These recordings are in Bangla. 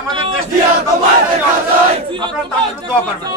আমাদের দেশ আপনারা তার জন্য দোয়া করবেন।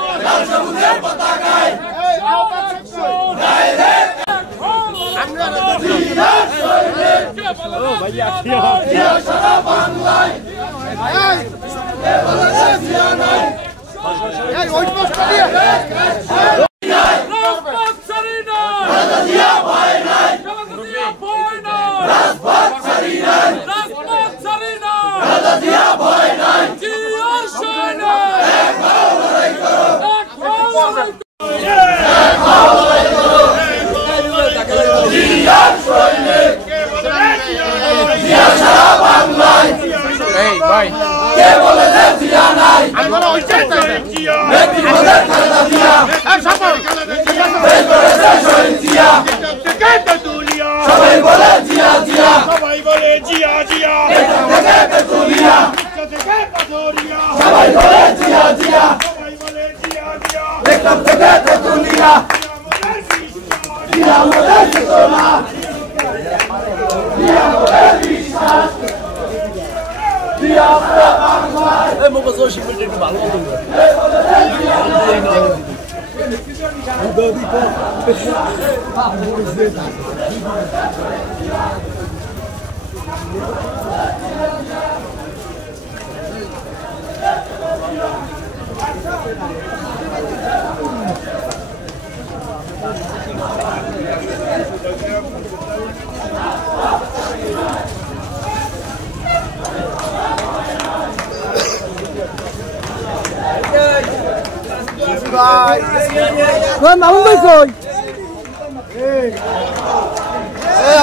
মামু ভাই কই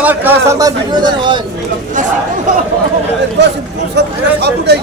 আমার কাসার ভাই ভিডিও দেন হয় সব উঠাই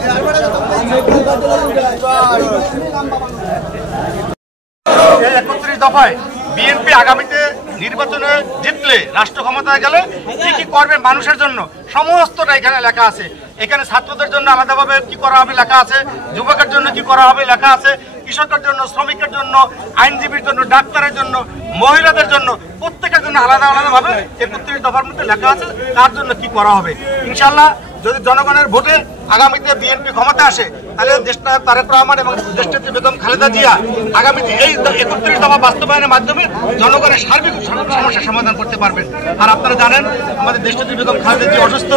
এই 31 দফায় বিএনপি আগামীতে নির্বাচনে জিতলে রাষ্ট্র ক্ষমতায় গেলে কি কি করবে মানুষের জন্য সমস্তটা এখানে লেখা আছে। এখানে ছাত্রদের জন্য আলাদাভাবে কি করা হবে লেখা আছে, যুবকের জন্য কি করা হবে লেখা আছে, কৃষকের জন্য, শ্রমিকের জন্য, আইনজীবীর জন্য, ডাক্তারের জন্য, মহিলাদের জন্য, প্রত্যেকের জন্য আলাদা আলাদাভাবে 31 দফার মধ্যে লেখা আছে তার জন্য কি করা হবে। ইনশাআল্লাহ যদি জনগণের ভোটে আগামীতে বিএনপি ক্ষমতা আসে তাহলে দেশনায়ক তারেক রহমান এবং দেশনেত্রী বেগম খালেদা জিয়া আগামীতে এই 31 দফা বাস্তবায়নের মাধ্যমে জনগণের সার্বিক সমস্যার সমাধান করতে পারবেন। আর আপনারা জানেন আমাদের দেশনেত্রী বেগম খালেদা জিয়া অসুস্থ।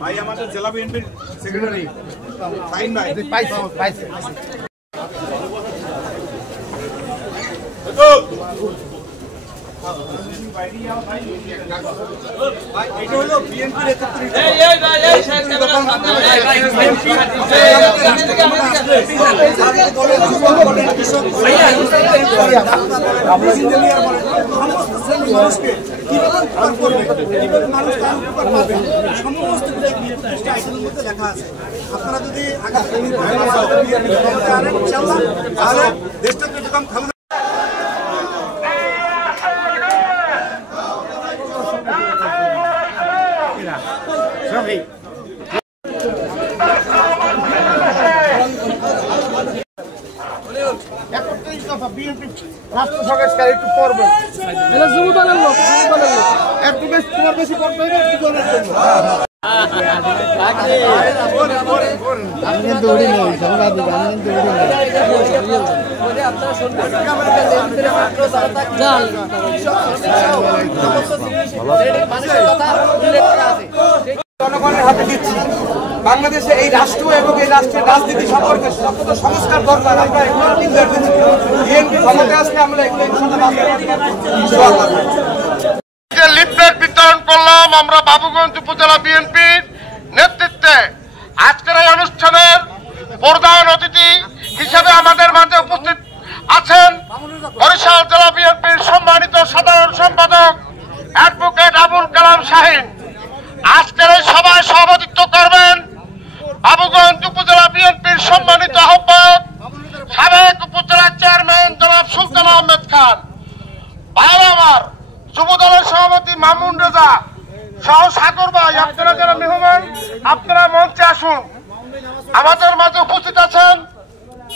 ভাই আমাদের জেলা বিএনপির সেক্রেটারি ফাইন ভাই পাইছে এটা হলো বিএনপির 31 লেখা আছে। আপনারা যদি আগামী তাহলে দেশটা কিরকম খালেদা রাষ্ট্র সংস্কার একটু করবেন, এটা যুব দলের লোক, একটু বেশি তোমার বেশি করতে হবে একটু দলের জন্য। আমি কিন্তু উড়ি নেই সাংবাদিক, আমি কিন্তু জনগণের হাতে দিচ্ছি। বাংলাদেশে এই রাষ্ট্র এবং এই রাষ্ট্রের রাজনীতি সম্পর্কে যত সংস্কার দরকার আমরা এগুলো বিএনপি ক্ষমতায় আসলে আমরা এগুলো লিফলেট বিতরণ করলাম আমরা বাবুগঞ্জ উপজেলা বিএনপির নেতৃত্বে। আজকের এই অনুষ্ঠানের প্রধান অতিথি হিসেবে আমাদের মাঝে উপস্থিত আছেন বরিশাল জেলা বিএনপির সম্মানিত সাধারণ সম্পাদক অ্যাডভোকেট আবুল কালাম শাহীন। আজকের এই সভায় সভাপতিত্ব করবেন বাবুগঞ্জ উপজেলা বিএনপির সম্মানিত আহ্বায়ক সাবেক উপজেলা চেয়ারম্যান চাচা সহ সাগর ভাই, আপনারা যারা মেহমান আপনারা মঞ্চে আসুন। আমাদের মাঝে উপস্থিত আছেন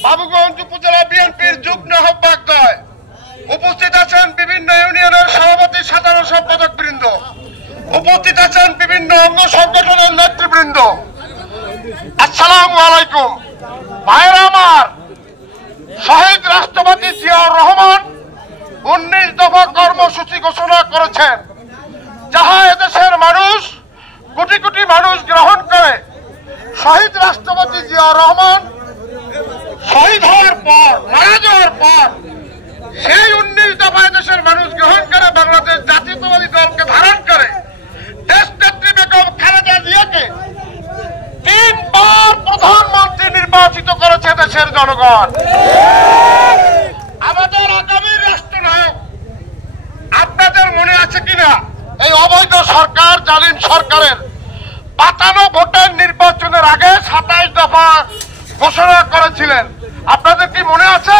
বাবুগঞ্জ উপজেলা বিএনপির যুগ্ম আহ্বায়ক, উপস্থিত আছেন বিভিন্ন ইউনিয়নের সভাপতি সাধারণ সম্পাদক বৃন্দ, উপস্থিত আছেন বিভিন্ন অঙ্গ সংগঠনের নেতৃবৃন্দ। আসসালামু আলাইকুম ভাইরা আমার। শহীদ রাষ্ট্রপতি জিয়াউর রহমান 19 দফা কর্মসূচি ঘোষণা করেছেন, যাহা এদেশের মানুষ কোটি কোটি মানুষ গ্রহণ করে। শহীদ রাষ্ট্রপতি জিয়াউর রহমান শহীদ হওয়ার পর, মারা যাওয়ার পর সেই 19 দফা দেশের মানুষ গ্রহণ করে বাংলাদেশ জাতীয়তাবাদী দলকে ধারণ করে দেশনেত্রী বেগম খালেদা জিয়াকে 3 বার প্রধানমন্ত্রী নির্বাচিত করেছে দেশের জনগণ। আমাদের আগামী রাষ্ট্রনায়ক আপনাদের মনে আছে কিনা, এই অবৈধ সরকার, জালিম সরকারের ৫৫ ভোটের নির্বাচনের আগে ২৭ দফা ঘোষণা করেছিলেন। আপনাদের কি মনে আছে?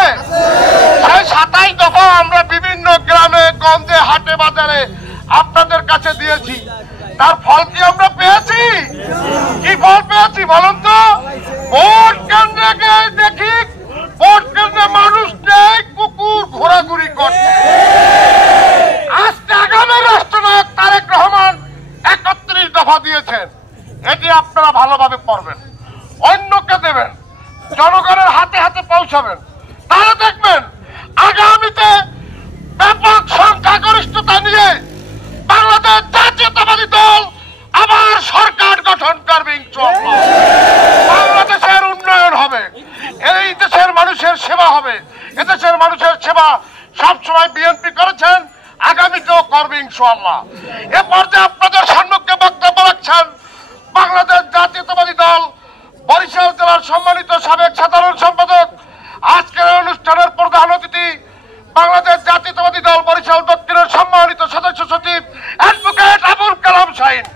সেই ২৭ দফা আমরা বিভিন্ন গ্রামে গঞ্জে হাটে বাজারে আপনাদের কাছে দিয়েছি। তার ফল কি আমরা পেয়েছি? কি ফল পেয়েছি বলুন তো? ভোট কেন্দ্রে গিয়ে দেখি ভোট কেন্দ্রে মানুষ নেই, কুকুর ঘোরাঘুরি করছে। আজকে আগামী রাষ্ট্রনায়ক তারেক রহমান ৩১ দফা দিয়েছেন, এটি আপনারা ভালোভাবে পড়বেন, অন্যকে দেবেন, জনগণের হাতে হাতে পৌঁছাবেন। তাহলে দেখবেন আগামীতে ব্যাপক সংখ্যাগরিষ্ঠতা নিয়ে বাংলাদেশ জাতীয়তাবাদী দল আবার সরকার গঠন করবে ইনশাআল্লাহ। বাংলাদেশের উন্নয়ন হবে, এই দেশের মানুষের সেবা হবে। এদেশের মানুষের সেবা সবসময় বিএনপি করেছেন, আগামীতেও করবে ইনশাআল্লাহ। এ পর্যায়ে আপনাদের সম্মুখে বক্তব্য রাখছেন বাংলাদেশ জাতীয়তাবাদী দল বরিশাল জেলার সম্মানিত সাবেক সাধারণ সম্পাদক, আজকের অনুষ্ঠানের প্রধান অতিথি বাংলাদেশ জাতীয়তাবাদী দল বরিশাল দক্ষিণের সম্মানিত সদস্য সচিব অ্যাডভোকেট আবুল কালাম শাহীন।